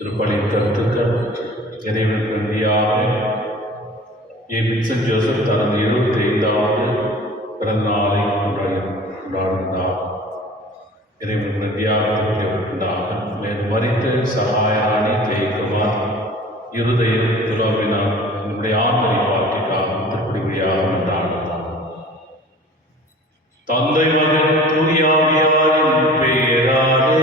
திருப்பலியின் கருத்துக்கள் இறைவனுக்கு நன்றியாக Vincent Joseph தனது 75வது பிறந்த நாளை கொண்டாடுகிறார். இறைவனுக்கு நன்றியாக திருப்பலியாக மேலும் மறித்த சகாயானி ஜெயக்குமார் இருதயம் துலோபினார் என்னுடைய ஆண்மணி பார்ட்டிக்காக திருப்பலி வழியாக கொண்டாடுகிறார். தந்தை மகன் தூயாவியாரின் பெயராலே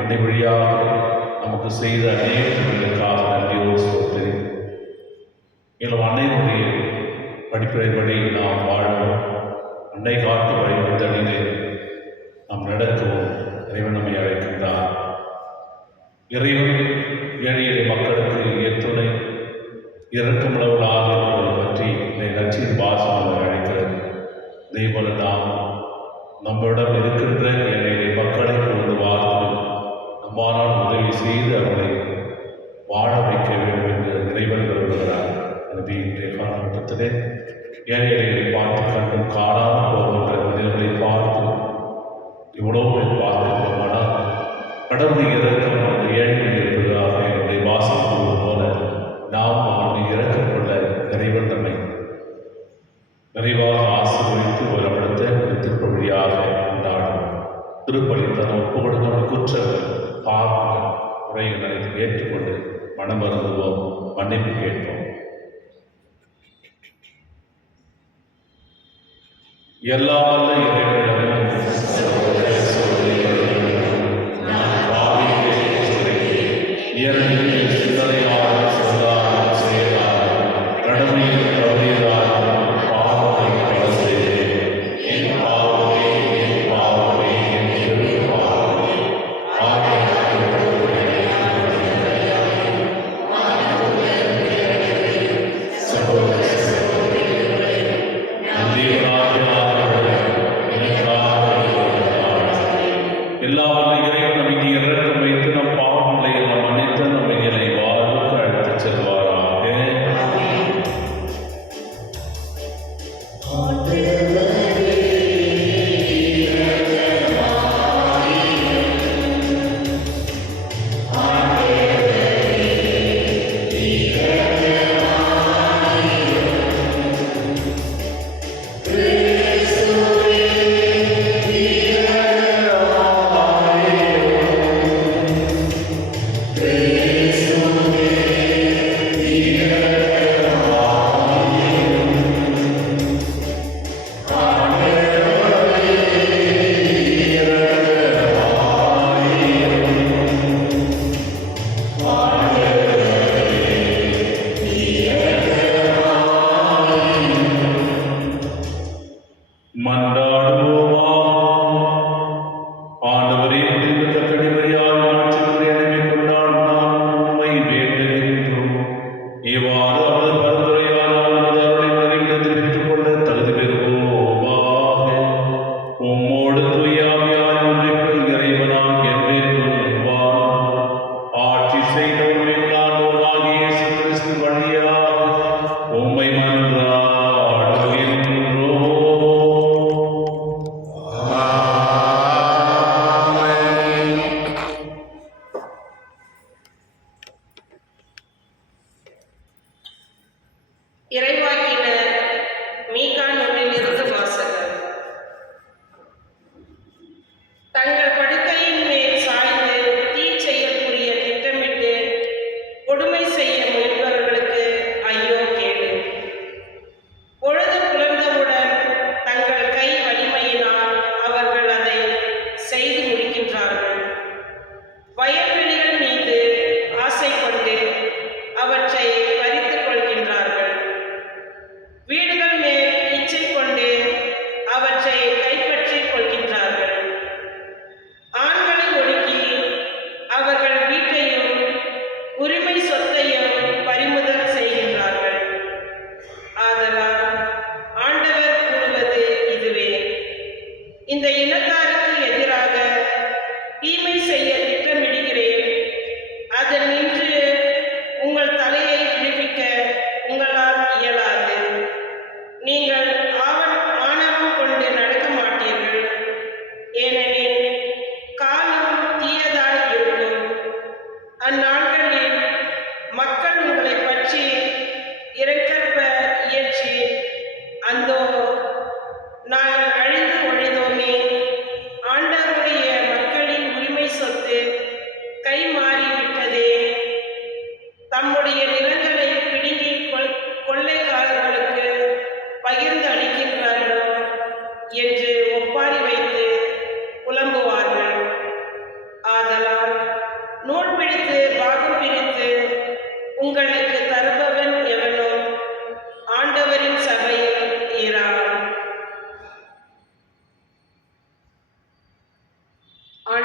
அன்னை வழியாக நமக்கு செய்த அநேகங்களுக்காக நன்றியோடு சொல்கிறேன். மேலும் அன்னையினுடைய படிப்பினைப்படி நாம் வாழவும் அன்னை காட்டு வழிவந்தனிலே நாம் நடக்கவும் இறைவன் நம்மை அழைக்கின்றார். இறைவன் ஏழை மக்களுக்கு எத்துணை இரக்கமுள்ளவர்களாக இருப்பதை பற்றி நச்சின் பாசம் அழைக்கிறது. இதேபோல நாம் நம்மிடம் இருக்கின்ற ஏழை மக்களை கொண்டு வாழ்ந்து நம்மால் உதவி செய்து அவர்களை வாழ வைக்க வேண்டும் என்று இறைவன் விரும்புகிறார். எனவே இன்றைய காலகட்டத்திலே ஏழைகளை பார்த்து கண்டும் காணாமல் போகின்ற மனிதர்களை பார்த்து இவ்வளவு பேர் பார்த்துள்ளோமானால் கடவுளை இறக்கம் அந்த ஏழைகள் இருப்பதாக என்னுடைய வாசிப்பது போல நாம் அவனை இறக்கம் கொள்ள இறைவன் நம்மை நிறைவாக ஆசீர்வதித்து ஒரு இடத்தை திருப்பலியாக கொண்டாடும். திருப்பலி தன் ஒப்பு கொடுக்கிற குற்றங்கள் பாவங்கள் உரையை நினைத்து ஏற்றுக்கொண்டு மனம் வருந்துவோம், மன்னிப்பு கேட்போம். எல்லா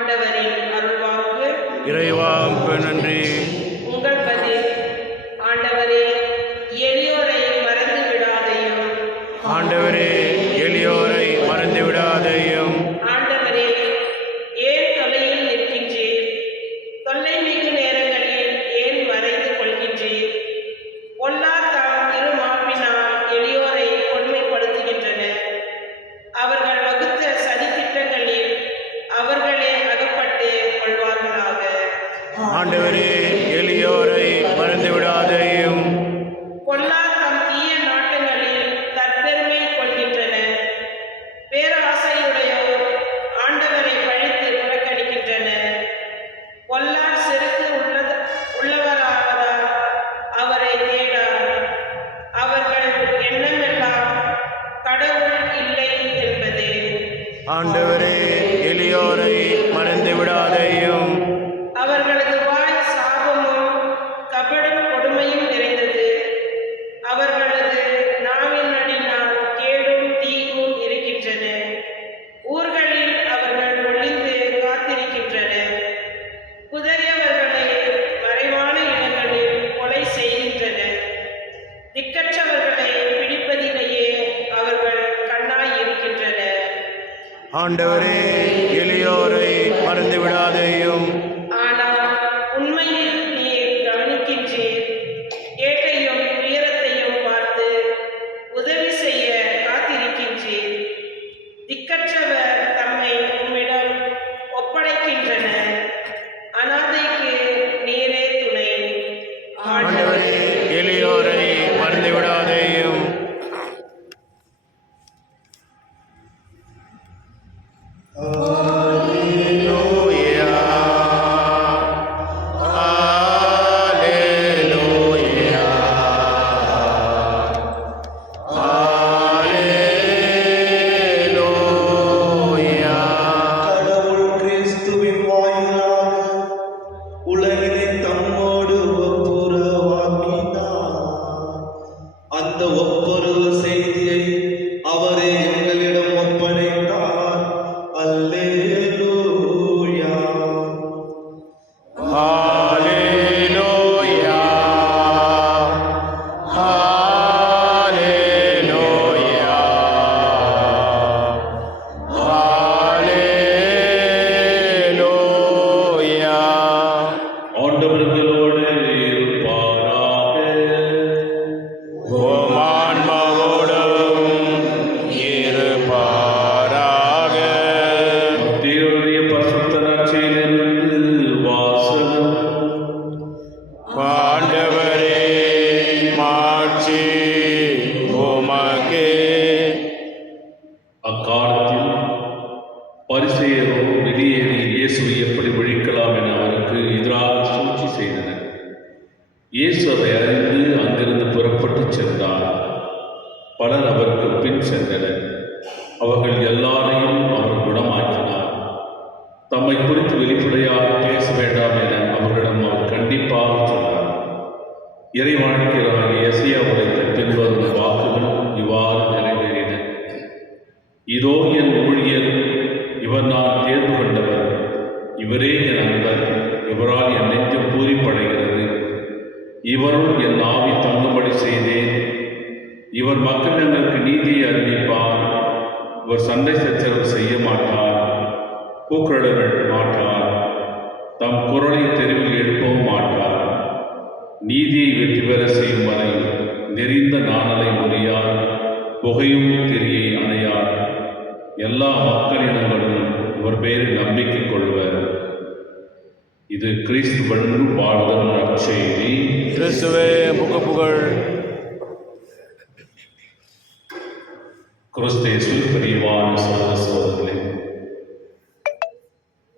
ஆண்டவரின் அருள்வாக்கு. இறைவாவுக்கு நன்றி. உங்கள் பதில். ஆண்டவரே, எளியோரை மறந்து விடாதையும். ஆண்டவரே, எளியோரை மறந்து விடாதையும். ஆண்டவரே, ஏன் தொலையில் நிற்கின்றீர்? தொல்லை மிகு நேரங்களில் ஏன் மறைந்து கொள்கின்றீர்? பொல்லார் தாம் இரு மார்பினால் எளியோரை கொடுமைப்படுத்துகின்றனர். அவர்கள் வகுத்த சதித்திட்டங்களில் அவர்களே அகப்பட்டு கொள்வார்களாக. ஆண்டவரே, எளியோரை மறந்து விடாதையும். பொல்லார் தம் தீய நாட்டங்களில் தற்பெருமை கொள்கின்றனர். பேராசையுடையோர் ஆண்டவரை பழித்து புறக்கணிக்கின்றனர். பொல்லார் செருக்கு உள்ளவராவதால் அவரை தேடார். அவர்கள் எண்ணமெல்லாம் கடவுள் இல்லை என்பதே. ஆண்டவரே, எளியோரை மறந்து விடாதையும். அவர்களது வாய் சாபமும் கபடும் கொடுமையும் நிறைந்தது. அவர்களது நாவின் அடினால் கேடும் தீங்கும் இருக்கின்றன. ஊர்களில் அவர்கள் ஒளிந்து காத்திருக்கின்றனர். குதறியவர்களை மறைவான இடங்களில் கொலை செய்கின்றனர். திக்கற்றவர்களை பிடிப்பதிலேயே அவர்கள் கண்ணாய் இருக்கின்றனர். ஆண்டவரே, எளியோரை மறந்து விடாதையும். ஆனால் உண்மையில் நீர் கவனிக்கின்றீர். ஏட்டையும் துயரத்தையும் பார்த்து உதவி செய்ய காத்திருக்கின்றீர். திக்கற்றவர் தம்மை உம்மிடம் ஒப்படைக்கின்றனர். அனாதைக்கு நீரே துணை. ஆண்டவரே, எளியோரை மறந்து விடாதையும். Alleluia, Alleluia, Alleluia. கடவுள் கிறிஸ்துவின் வாயிலாக உலகினை தம்மோடு ஒப்புரவாக்கினார். அந்த ஒப்புரவு செய்தியை அவரே எங்களிடம் ஒப்படைத்தார். அல்லேலூயா. Alleluia, Alleluia, Alleluia. ஆண்டவர்களோடு இருப்பாராக. உம் ஆன்மாவோடும் இருப்பாராக. தேவனுடைய பரிசுத்த நற்செய்தியிலிருந்து வாசகம். ஆண்டவரே, மாட்சி உமக்கே. அக்காலத்தில் பரிசேயரும் வெளியேறி இயேசுவை எப்படி ஒழிக்கலாம் என அவருக்கு எதிராக சூழ்ச்சி செய்தனர். இயேசு அதை அறிந்து அங்கிருந்து புறப்பட்டுச் சென்றார். பலர் அவருக்கு பின் சென்றனர். அவர்கள் எல்லாரையும் அவர் குணமாக்கினார். தம்மை குறித்து வெளிப்படையாக பேச வேண்டாம் என அவர்களிடம் அவர் கண்டிப்பாக சொன்னார். இறைவாழ்க்கையாகிய எசையா உரைத்த பின்வரும் வாக்குகள் இவ்வாறு நிறைவேறின. இதோ என் ஊழியர், இவர் நான் தேர்வு கொண்டவர், இவரே என் அன்பர், இவரால் என் நெஞ்சம் பூரிப்படைகிறது. இவருள் என் ஆவி தங்கும்படி செய்தேன். இவர் மக்களிடங்களுக்கு நீதியை அறிவிப்பார். இவர் சண்டை சச்சரவு செய்ய மாட்டார், கூக்குரலிட மாட்டார், தம் குரலை தெருவில் எழுப்பவும் மாட்டார். நீதியை வெற்றி பெற செய்யும் வரை நெறிந்த நாணலை ஒழியார், புகையும் திரியை அணையார். எல்லா மக்களினங்களும் இவர் பேரில் நம்பிக்கை கொள்வர். இது கிறிஸ்து வழங்கும் வாழ்தல் நற்செய்தி. கிறிஸ்துவே, புகழ். கிறிஸ்தேசுவில் பிரியமான சகோதர சகோதரர்களே,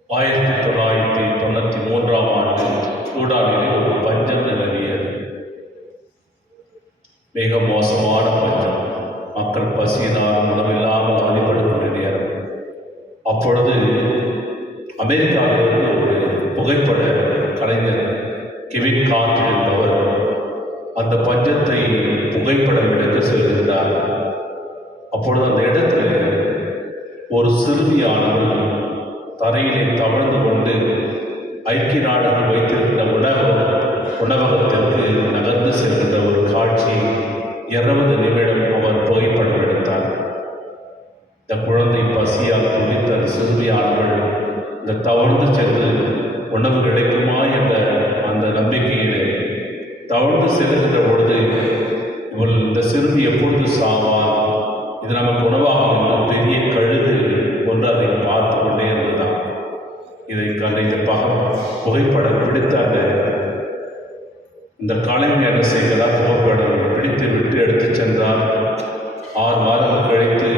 1993ஆம் ஆண்டு சூடானிலே ஒரு பஞ்சம் நிலவியது. மிக மோசமான பஞ்சம். மக்கள் பசியினால் உணவில்லாமல் அவதிப்படுகின்ற நேரம். அப்பொழுது அமெரிக்காவிலிருந்து ஒரு புகைப்பட கலைஞர் கெவின் கார்ட் என்பவர் அந்த பஞ்சத்தை புகைப்படம் எடுக்க செல்கின்றார். அப்பொழுது அந்த இடத்துல ஒரு சிறுமியானவள் தரையிலே தவழ்ந்து கொண்டு ஐக்கிய நாடுகள் வைத்திருக்கிற உணவகத்திற்கு நகர்ந்து செல்கின்ற ஒரு காட்சி 20 நிமிடம் அவர் புகைப்படம் எடுத்தார். இந்த குழந்தை பசியால் துடித்த சிறுமியானவள் இந்த தவழ்ந்து சென்று உணவு கிடைக்குமா என்ற அந்த நம்பிக்கையிலே தவழ்ந்து செல்கின்ற பொழுது இந்த சிறுமி எப்பொழுது சாவார், இது நமக்கு உணவாகும் என்ற பெரிய கழுகு ஒன்று அதை பார்த்து கொண்டே இருந்ததாம். இதை கண்ட இந்த புகைப்படம் பிடித்த இந்த கலைஞர் என்ன செய்கிறார், புகைப்படம் பிடித்து விட்டு எடுத்து சென்றார். 6 மாதங்கள் கழித்து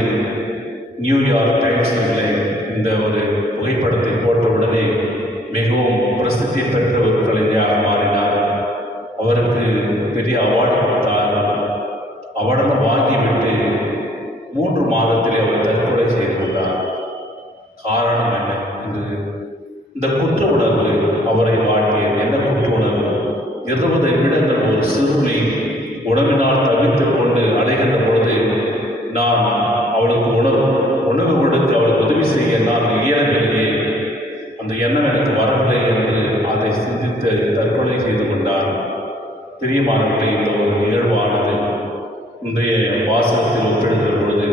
நியூயார்க் டைம்ஸில் இந்த ஒரு புகைப்படத்தை போட்ட உடனே மிகவும் பிரசித்தி பெற்ற ஒரு கலைஞராக மாறினார். அவருக்கு பெரிய அவார்டு கொடுத்தார். அவார்டெல்லாம் வாங்கிவிட்டு 3 மாதத்திலே அவர் தற்கொலை செய்து கொண்டார். காரணம் என்ன என்று இந்த குற்ற உணர்வு அவரை வாட்டியது. என்ன குற்ற உணர்வு? 20 நிமிடங்கள் ஒரு சிறுமி உணவினால் தவித்துக் கொண்டு அடைகின்ற பொழுது நான் அவளுக்கு உணவு கொடுத்து அவளுக்கு உதவி செய்ய நான் இயலவில்லையே, அந்த எண்ணம் எனக்கு வரவில்லை என்று அதை சிந்தித்து தற்கொலை செய்து கொண்டார். பிரியமானவர்களே, இந்த ஒரு நிகழ்வானது இன்றைய வாசகத்தில் ஒப்பிடுகிற பொழுது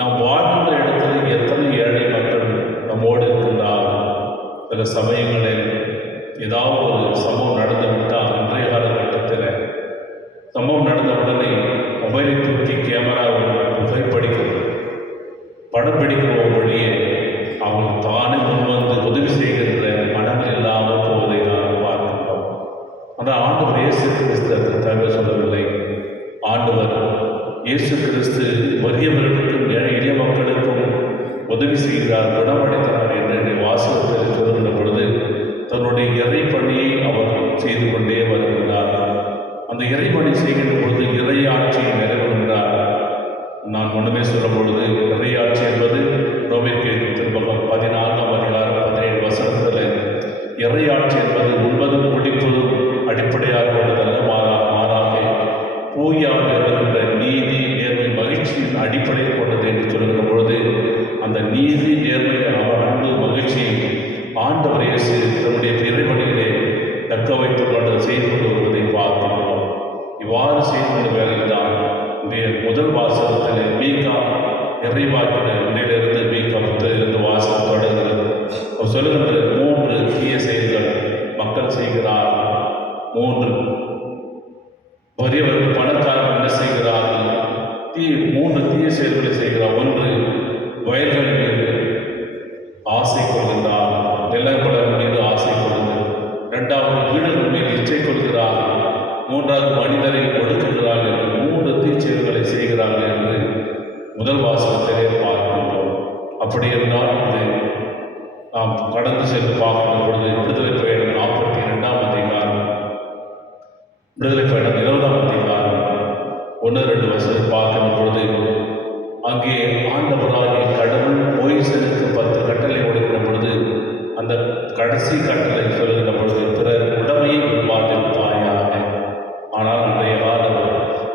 நாம் வாழ்கின்ற இடத்துல எத்தனை ஏழை மக்கள் நம்மோடு இருக்கின்றார். சில சமயங்களில் ஏதாவது ஒரு சம்பவம் நடந்துவிட்டால் இன்றைய காலகட்டத்தில் சம்பவம் நடந்த உடனே மொபைலை தூக்கி கேமராவில் புகைப்படிக்கிறது, படம் பிடிக்கிறோம் வழியே அவங்க தானே முன்வந்து உதவி செய்கின்ற மனங்கள் இல்லாமல் போவதை நாம் பார்க்கின்றோம். ஆனால் ஆண்டவர் இயேசு கிறிஸ்து அதை தவிர சொல்லவில்லை. ஆண்டவர் இயேசு கிறிஸ்து வறியவர்களுக்கும் எளிய மக்களுக்கும் உதவி செய்கிறார், குணமடைத்தார் என்று வாசகத்தில் சொல்கின்ற பொழுது தன்னுடைய இறைப்பணியை அவர் செய்து கொண்டே வருகிறார். அந்த இறைப்பணி செய்கின்ற பொழுது இறையாட்சியை நிறைவேறுகின்றார். நான் முன்னமே சொல்லும் பொழுது இறையாட்சி என்பது ரோமேற்கு திருப்பகம் 14ஆம் அதிகாரம் 17 வசனத்தில் இறையாட்சி என்பது உண்பதும் குடிப்பதும் அடிப்படையாக கொண்டதல்ல, மாறாக பூயால் இருக்கின்ற நீதி, நேர்மை, மகிழ்ச்சியின் அடிப்படையில் கொண்டது என்று சொல்கின்ற பொழுது அந்த நீதி, நேர்மை, அன்பு, மகிழ்ச்சி ஆண்டவர் இயேசு தன்னுடைய இறைவனிலே தக்க வைத்துக் கொண்டு செய்து கொண்டு வருவதை பார்க்கின்றோம். இவ்வாறு செய்து கொண்ட வேலையில் தான் இன்றைய முதல் வாசகத்தில் மீகா இறைவாக்கினர் இன்றையிலிருந்து மீகா புத்தகத்திலிருந்து வாசகம் தொடங்குகிறது. அவர் சொல்லுகின்ற 3 தீய செயல்கள் மக்கள் செய்கிறார். 3 வறியவர்கள் பணக்காரர்கள் என்ன செய்கிறார்கள்? 3 தீய செயல்களை செய்கிறார். 1, வயல்கள் மீது ஆசை கொள்கின்றார், நிலப்படம் மீது ஆசை கொள்கிறார். 2வது, வீடுகள் மீது இச்சை கொள்கிறார்கள். 3வது, மனிதரை ஒடுக்குகிறார்கள் என்று 3 தீச்செயல்களை செய்கிறார்கள் என்று முதல் வாசகத்திலே பார்க்கின்றோம். அப்படி இருந்தால் இது நாம் கடந்து சென்று பார்க்கின்ற பொழுது விடுதலை பயணம் 42ஆம் அதிகாரம், விடுதலை பயணம் 20ஆம் அதிகாரம் 1-2 வசனத்தை பார்க்கின்ற பொழுது அங்கே ஆண்டவராகிய கடவுள் மோசேக்கு 10 கட்டளை கொடுக்கிற பொழுது அந்த கடைசி கட்டளை சொல்லுகின்ற பொழுது பிறர் உடமையை விரும்பாதிருப்பாயாக. ஆனால் அன்றைய காலம்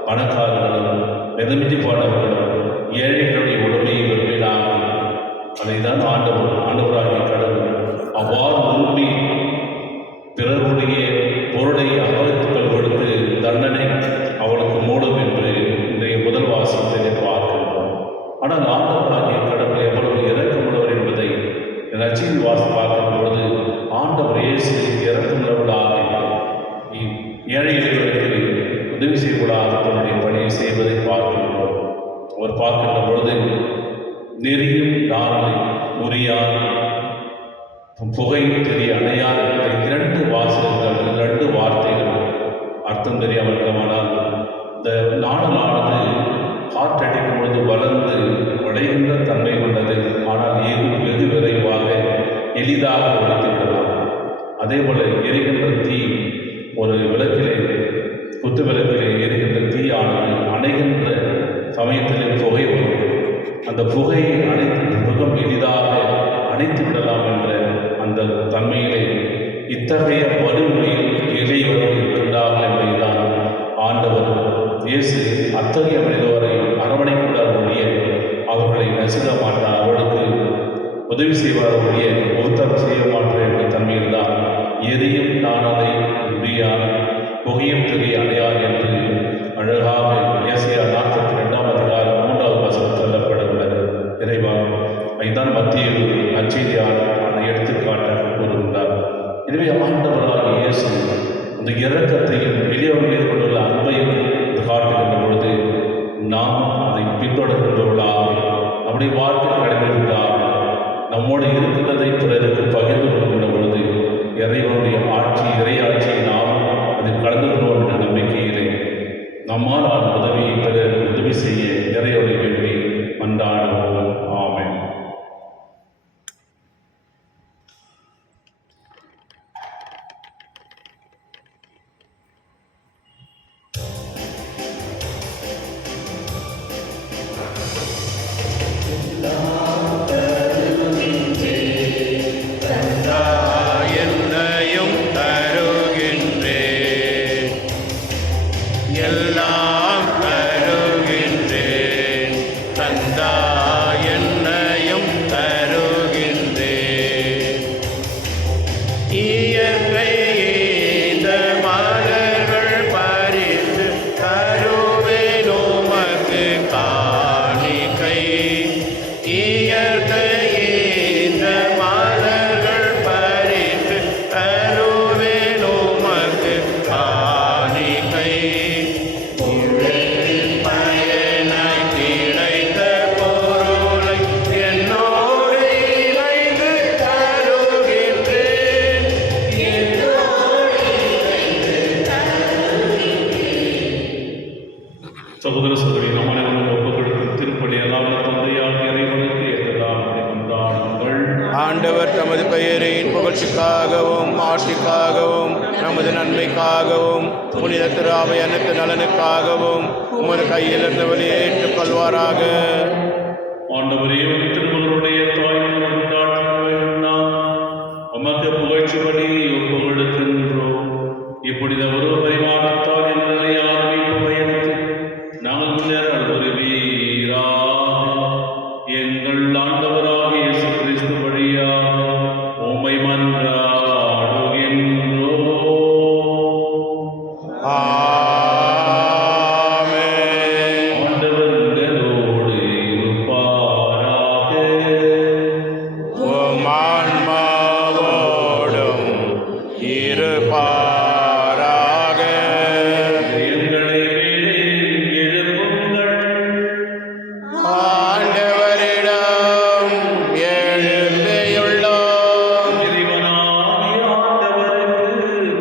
பணக்காரர்களும் மிதமிஞ்சி போனவர்களும் ஏழைகளுடைய உடமையை விரும்பினார்கள். அதை தான் ஆண்டவராகிய கடவுள் அவ்வாறு விரும்பி பிறருடைய பொருளை அபகரித்துக் கொள்வதற்கு தண்டனை அவளுக்கு மூலம் என்று இன்றைய முதல் வாசகத்திலே பார்க்கின்றோம். ஆனால் ஆண்டவராகிய கடவுள் எவ்வளவு இறக்கமுள்ளவர் என்பதை நற்செய்தி வாசகம் பார்க்கின்ற பொழுது ஆண்டவர் இயேசு இறக்கமுள்ளவர்களாக ஏழைகளுக்கு உதவி செய்யக்கூடாத தன்னுடைய பணியை செய்வதை பார்க்கின்றோம். அவர் பார்க்கின்ற பொழுது நெறியும் நாரணை உரியார் புகையும் தெரிய அணையார் என்ற 2 வாசகங்கள், 2 வார்த்தைகள் அர்த்தம் தெரியாமல்கமானால் இந்த நாணலானது காற்றடிக்கும் பொழுது வளர்ந்து உடைகின்ற தன்மை கொண்டது. ஆனால் வெகு விரைவாக எளிதாக உடைத்து விடலாம். அதே போல எரிகின்ற தீ, ஒரு விளக்கிலே குத்து விளக்கிலே எரிகின்ற தீயானது அணைகின்ற சமயத்திலே புகை வரும். அந்த புகையை அணைத்து மிகவும் எளிதாக அணைத்து விடலாம் என்ற அந்த தன்மையிலே இத்தகைய வலுமையில் இளையவர்கள் இருக்கின்றார்கள் என்பதுதான் ஆண்டவர் இயேசு அத்தகைய மனிதவரை அரவணைக்கூட ஒழிய அவர்களை நசுக்க மாட்டார், அவர்களுக்கு உதவி செய்வாருடைய ஒருத்தர் செய்ய மாட்டேன் என்ற தன்மையில் தான் எதையும் நானதை முடியாத புகையும் தெரிய அடையார் என்று அழகாக ஏசியா 42ஆம் அதிகாரம் 3வது வசனம் சொல்லப்படவுள்ளது. இறைவா இதுதான் மத்திய நற்செய்தியாளர் அதை எடுத்துக்காட்டாக கூறுகின்றார். எனவே ஆண்டவராகிய இயேசு அந்த இரக்கத்தையும் எளியவர் மீது கொண்டுள்ள அன்பையும் காட்டுகின்ற பொழுது நாம் அதை பின்தொடர்கின்றவர்களாக நம்முடைய வாழ்க்கை கடைபிடித்தால் நம்மோடு இருக்கிறதை பிறருக்கு பகிர்ந்து கொள்கின்ற பொழுது இறைவனுடைய ஆட்சி இறையாட்சியை நாம் அதில் கலந்து கொள்வோம் என்ற நம்பிக்கையிலே நம்மால் உதவியை பெற உதவி செய்ய இறைவனை வேண்டி மன்றாடுவோம். ஆமென். என்னையும் தருகின்றேன், எல்லாம் தருகின்றேன். தந்தா என்னையும் தருகின்றேன். இயற்கை இந்த மலர்கள் பறித்து தருவேன் உமக்கு காணிக்கை. இயற்கை இந்த மலர்கள் பறித்து தருவேன் உமக்கு காணிக்கை. இவ்வேல் பயனாய் கிடைத்த பொருளை என்னோடு இணைந்து தருகின்றேன். சகோதர சகோதரி நம் அனைவரும் ஒப்புக் கொடுக்கும் திருப்பலி எல்லாம் தந்தையாக இறைவனுக்கு எதிராக கொண்டாடுங்கள். ஆண்டவர் தமது பெயரின் புகழ்ச்சிக்காகவும் ஆட்சிக்காகவும் நமது நன்மைக்காகவும் புனித திரு அவை அனைத்து நலனுக்காகவும் உமது கையிலிருந்து வெளியேற்றுக் கொள்வாராக. ஆண்டவரே திருமகனுடைய தாயின் கொண்டாடுங்கள். நாம் உமக்கு புகழ்ச்சிப்படி ஒப்புக் கொடுக்கின்றோம். இப்பொழுது உருவ பரிமாற்றத்தால் எங்கள் நிலையான மீட்பு பயணித்து நாங்கள் முன்னேற வருவீராக. எங்கள் ஆண்டவராகிய இயேசு கிறிஸ்து வழியாக உம்மை மன்றாடுகின்றோம். ஆமென். ஆண்டவர் உங்களோடு இருப்பாராக. உம் ஆன்மாவோடும் இருப்பாராக. எங்களை மேலே எழுப்புங்கள். ஆண்டவரிடம் எழும்பியுள்ளோம். இறைவனாகிய ஆண்டவருக்கு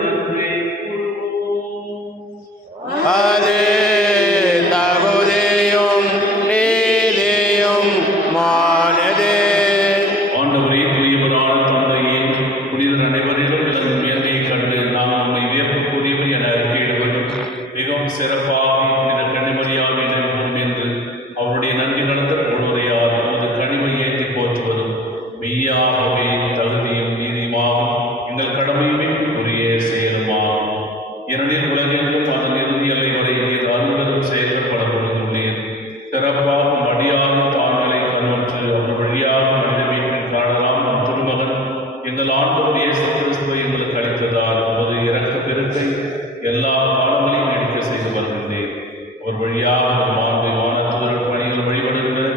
நன்றி கூறுவோம். அது தகுதியும் நீதியும் மானதே. ஆண்டவரே தூயவரான தந்தையே, புனிதர் அனைவரிலும் விளங்கும் மேன்மையை கண்டு நாம் நம்மை வியப்புக்குரியவர் என அறிக்கையிடுவதும் மிகவும் சிறப்பாக புனித கன்னிமரியாக நினைவும் என்று அவருடைய நன்றி நடந்த பொழுதையால் நமது கனிமை ஏற்றி போற்றுவதும் மெய்யாகவே தகுதியும் நீதியுமாகும் எங்கள் கடமையுமே உரிய செயலுமாகும். ஏனெனில் உலகெங்கும் அதன் இறுதி எல்லை வரை நீர் அருள்வதும் செயல்கள் பல பொழுதுள்ளீர். சிறப்பாக மடியாத தாங்களை கண்ணுற்று அவர் வழியாக மனித மீட்பின் காணலாம் நம் திருமகன் எங்கள் ஆண்டவர் இயேசு கிறிஸ்துவை எங்களுக்கு அளித்ததால் உமது இரக்க பெருக்கை எல்லா காலங்களையும் எடுக்க செய்து வருகின்றேன். அவர் வழியாக மாண்பை வானத்தூதர் பணிகள் வழிபடுகின்றனர்.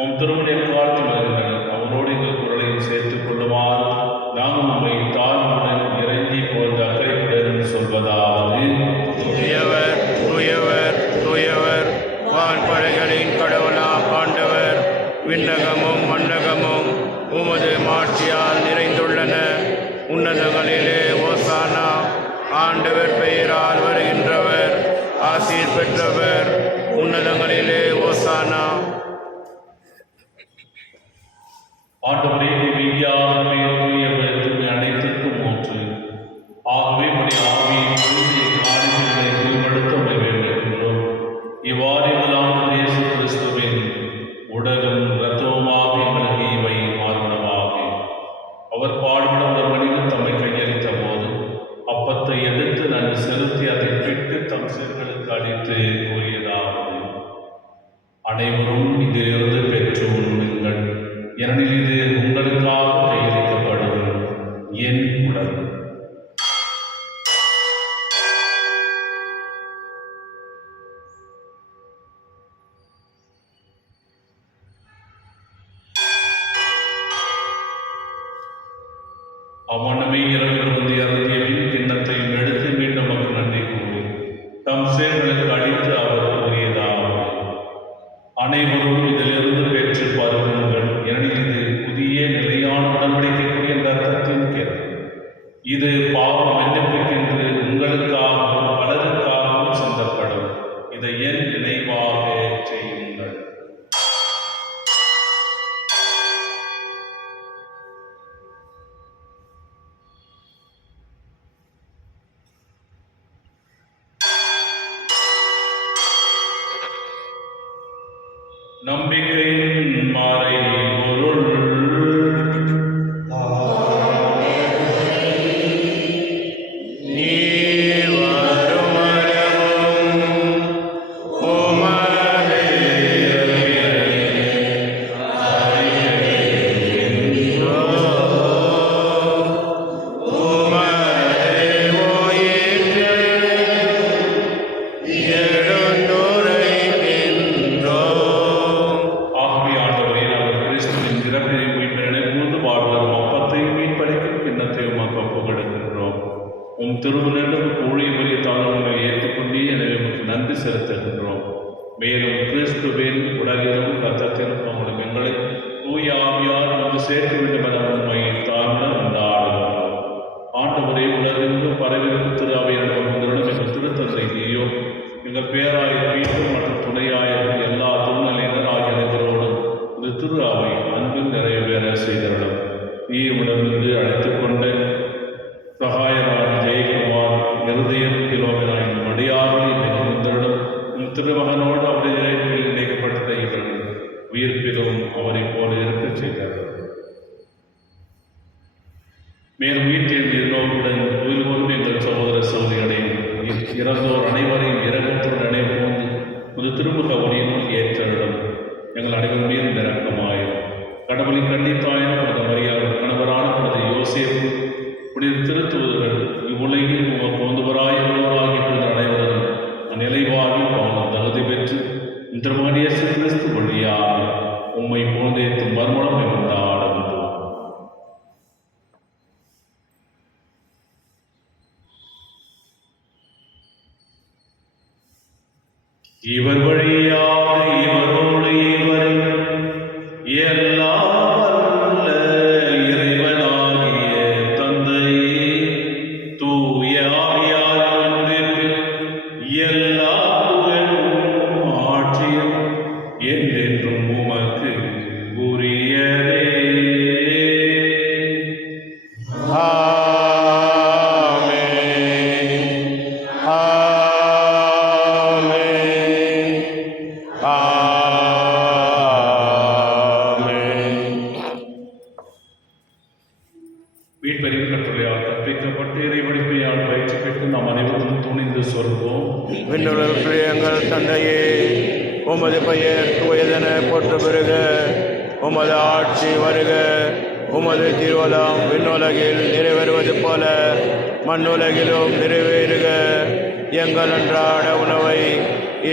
உம் திருமண எக்காலத்தில் வருகின்றனர். அவரோடு எங்கள் குரலையும் சேர்த்துக் கொள்ளுமாறு நாங்கள் உம்மை தாழ்வுடன் இறங்கி போன்ற அக்கறையுடன் சொல்வதாவது: தூயவர் தூயவர் தூயவர் வான்படைகளின் கடவுளாம் ஆண்டவர். விண்ணகமும் மண்ணகமும் உமது மாட்சியால் நிறைந்துள்ளன. உன்னதங்களிலே ஓசானா. ஆண்டவர் பெயரால் வருகின்றவர் ஆசீர் பெற்றவர். உன்னதங்களிலே ஓசானா. ஆண்டவரே மெய்யாகவே தூயவர் தூய்மை அனைத்திற்கும் ஊற்று. ஆகவே உடைய ஆவியின் தூய்மையை காரியங்களை மேம்படுத்த வேண்டுகின்றோம். இவ்வாறு எங்கள் ஆண்டவர் இயேசு கிறிஸ்துவின் உடலும் இரத்தமுமாக எங்களுக்கு இவை மாறுபடமாகும். அவர் பாடுபட ஒரு மனிதன் தம்மை கையளித்த போது அப்பத்தை எடுத்து நன்கு செலுத்தி அதை பிட்டு தம் சிறுகளுக்கு அளித்து கூறியதாவது: அனைவரும் இதிலிருந்து பெற்று உண்ணுங்கள், ஏனெனில் இது உங்களுக்கு என் உடல். அவ்வண்ணமே இரவிலிருந்து அருந்திய மீன் கிண்ணத்தையும் எடுத்து மீண்டும் நமக்கு நன்றி கூறி தம் சேர்களுக்கு அளித்து அவர் கூறியதாவது: அனைவரும் இதிலிருந்து பெற்று பருகுங்கள், ஏனெனில் இது புதிய நிலையான உடன்படிக்கைக்குரிய ரத்தத்தின் கேள்வி. இது பாவ மன்னிப்புக்கென்று உங்களுக்காகவும் பலருக்காகவும் சிந்தப்படும். இதை என் நினைவாக செய்யுங்கள். நம்பிக்கையின் மாறை பொருள். நீர் வருமளவும் உமது ஆகவே ஆண்டவரே, நாங்கள் கிறிஸ்துவின் இறப்பினை உயிர்ப்பினை கூர்ந்து வாழ்வரும் அப்பத்தையும் மீன்பளிக்கும் கிண்ணத்தையும் புகழுகின்றோம். உம் திருவிழம் ஊழிய வழி தாழ்வுகளை ஏற்றுக்கொண்டே எனவே உமக்கு நன்றி செலுத்துகின்றோம். மேலும் கிறிஸ்துவின் உடலிலும் ரத்தத்திலும் அவங்களும் எங்களை தூய ஆவியார் வந்து சேர்க்க வேண்டும் என உண்மை தாழ்ந்த கொண்டாடுகின்றோம். ஆண்டவரே, உலகெங்கும் பரவிருக்கும் திரு அவையிடம் உங்களிடம் எங்கள் திருத்தந்தை நீயோ எங்கள் பேராய வீட்டும் மற்றும் துணையாயரும் எல்லா திருநிலையினர் ஆகிய அனைவரோடும் இந்த திரு அவை அன்பில் நிறைவேற செய்தருளும். நீரிடமிருந்து அழைத்துக் கொண்ட சகாயரான ஜெயக்குமார் இருதயம் கிலோமினாயின் மடியார்களை மிகுந்தருளும். உம் திருமகனோடு அவருடைய இறைப்பில் இணைக்கப்பட்ட இவர்கள் உயிர்ப்பிலும் அவரை போல இருக்கச் செய்தார்கள். மேலும் வீட்டில் இருநோக்குடன் உயிர்கொண்டு எங்கள் சகோதர சகோதரிகளையும் இறந்தோர் அனைவரையும் இரக்கத்துடன் நினைவுகூர்ந்து ஒரு திருமுக ஒளியினுள் ஏற்றருளும். எங்கள் அனைவர் மீது இரக்கமாயும் கடவுளின் கண்டித்தாயினும் புனித மரியாதை கணவரான புனித யோசேப்பு புனித திருத்தூதர்கள் இவ்வுலகில் உமக்கு வந்தவராகிய புனித அனைவரும் நிலைவாழ்வில் பாவம் தகுதி பெற்று திருமகன் இயேசு கிறிஸ்து வழியாக உம்மை போன்றேற்றும் மறுமணம் கொண்டாடுகின்றோம். இவர் வழியாக இவரோடு இவரை எல்லாம் வல்ல இறைவனாகிய தந்தையே, தூய ஆவியாரின் ஒன்றிப்பில் எல்லா புகழும் ஆட்சியும் என்றென்றும் உமக்கு உரியதே. மீட்பரின் கட்டளையால் கற்பிக்கப்பட்டு இறைவடிப்பையால் பயிற்சி பெற்று நாம் அனைவரும் துணிந்து சொல்வோம். விண்ணுலகில் எங்கள் தந்தையே, உமது பெயர் தூயதென போற்று பெறுக. உமது ஆட்சி வருக. உமது திருவலம் விண்ணுலகில் நிறைவேறுவது போல மண்ணுலகிலும் நிறைவேறுக. எங்கள் அன்றாட உணவை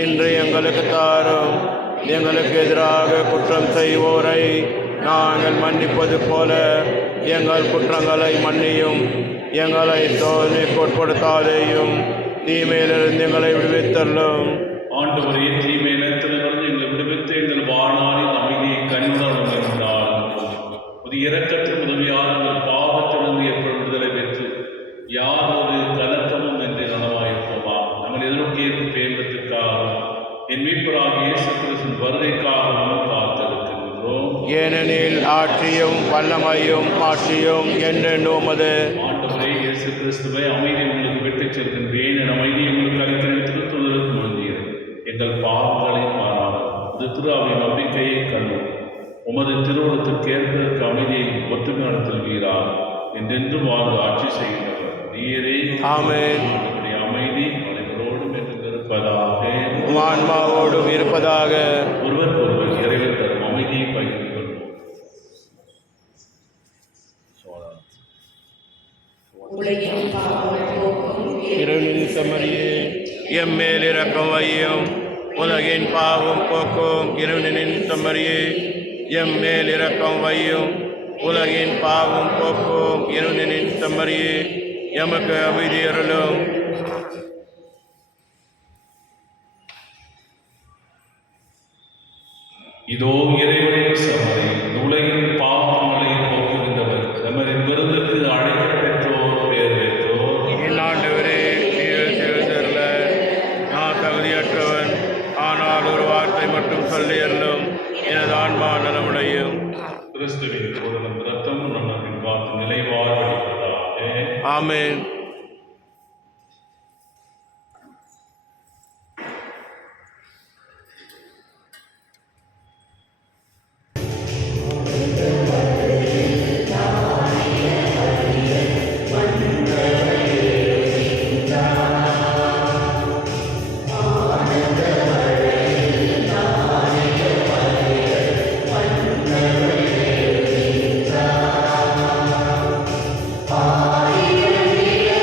இன்று எங்களுக்கு தாரும். எங்களுக்கு எதிராக குற்றம் செய்வோரை நாங்கள் மன்னிப்பது போல எங்கள் குற்றங்களை மன்னியும். எங்களை சோதனைக்கு உட்படுத்தாதேயும், தீமையிலிருந்து எங்களை விடுவித்தள்ளும். ஆண்டவரே, தீமை நேரத்திலிருந்து எங்களை விடுவித்து எங்கள் வாழ்நாளில் அமைதியை கனிவுடன் இருந்தால் புதிய இரக்கத்தின் உதவியாக எங்கள் பாவத்திலிருந்து எப்பொழுது விடுதலை பெற்று யாதொரு கலக்கமும் என்று நலமாயிருப்போமா. நாங்கள் எதிர்நோக்கி இருக்கும் பேம்பத்திற்காகவும் என் மீட்பராகிய இயேசு கிறிஸ்துவின் வருகைக்காகவும் காத்திருக்கின்றோம். ஏனெனில் ஆட்சியும் வல்லமையும் மாட்சியும் என்றென்றும் உமது. ஆண்டவரே இயேசு கிறிஸ்துவை அமைதி உங்களுக்கு விட்டுச் செல்கின்றேன். என் அமைதி உங்களுக்கு அளிக்கிறேன். திருத்துதலுக்கு முந்தியது எங்கள் பாவங்களை மாறாமல் இது திரு அவை நம்பிக்கையை கண்டு உமது திருவுளத்திற்கு ஏற்பதற்கு அமைதியை ஒற்றுமை நடத்தல் வீரார் என்றென்றும் வாழ்ந்து ஆட்சி செய்கின்றவர் நீரே. ஆமென். உங்களுடைய அமைதி அனைவரோடும் என்று இருப்பதாக, ஆன்மாவோடும் இருப்பதாக. ஒருவருக்கொருவர் இறைவன் தரும் அமைதியை பகிர்ந்து கொள்வோம். உலகின் பாவம் போக்கும் இறைவனின் செம்மறியே எம்மேல் இரக்கம் வையும். உலகின் பாவம் போக்கும் இறைவனின் செம்மறியே எம்மேல் இரக்கம் வையும். உலகின் பாவம் போக்கும் இறைவனின் செம்மறியே எமக்கு அமைதி அருளும். இதோ இறைவனின் செம்மறி, உலகின் பாவங்களை போக்குகின்றவர். செம்மறின் விருந்துக்கு அழைக்கப் பெற்றோர் பேர் பெற்றோர். ஆண்டவரே, நீர் செய்தருள நான் தகுதியற்றவன். ஆனால் ஒரு வார்த்தை மட்டும் சொல்லி அருளும், எனது ஆன்மா நலமடையும். கிறிஸ்துவின் உடலும் இரத்தம் நம்மை காத்து நிலைவாழ்வளிப்பதாக. ஆமென். ஆயிரம்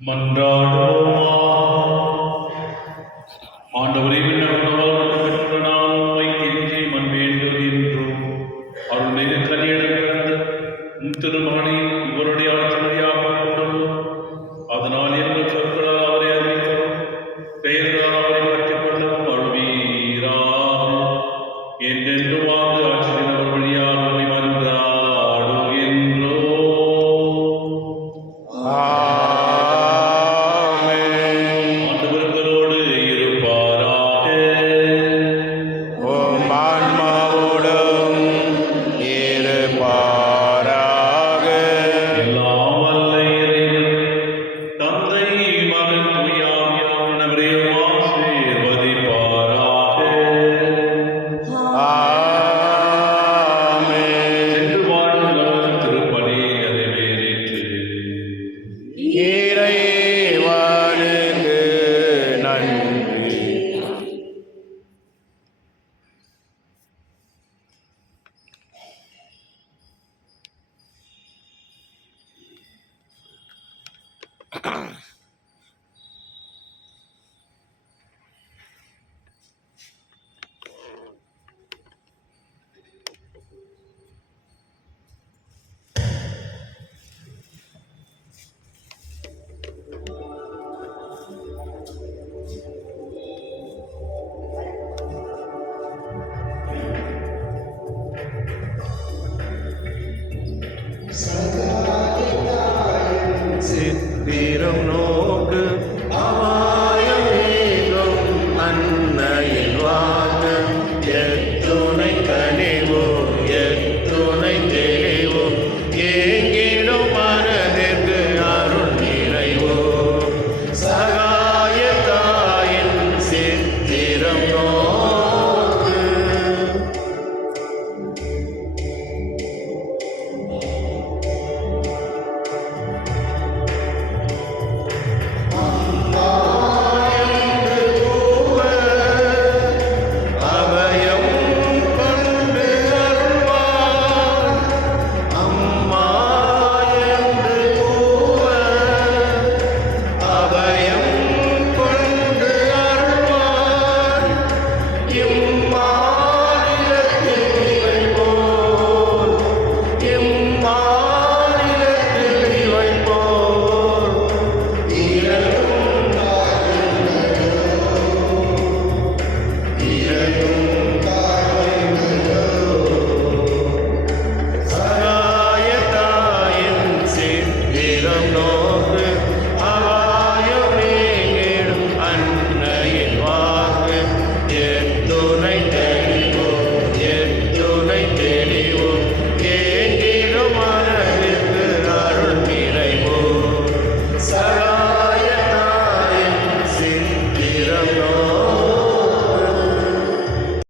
மன்றாடுவோமா. ஆண்டவரே, விண்ணகத்தவால் பெற்ற நாம் உம்மை கெஞ்சி மன் வேண்டுகின்றோம். அருள்மிகு கலியிடம் பிறந்த உம் திருமகனை இவருடைய ஆட்சியாக கொண்டோம். அதனால் எங்கள் சொற்களால் அவரை அறிவிக்கிறோம், பெயர்களால் அவரை பற்றிக் கொள்ளவும் அருள்வீராக. என்றென்று வாழ்ந்து ஆட்சியின் அவர் வழியாக உம்மை மன்றாடுகின்றோம். ஆமென். ஆண்டவர்களோடு இருப்பாராக. உம் ஆன்மாவோடும் இருப்பாராக. எல்லாம் வல்ல இறைவன், தந்தை, மகன், தூய ஆவியார் அனைவரையும் ஆசீர்வதிப்பாராக. ஆமென். சென்று வாழுங்கள், திருப்பலி நிறைவேறிற்று. இறைவனுக்கு நன்றி. சித்திரம் நோக்கு அவா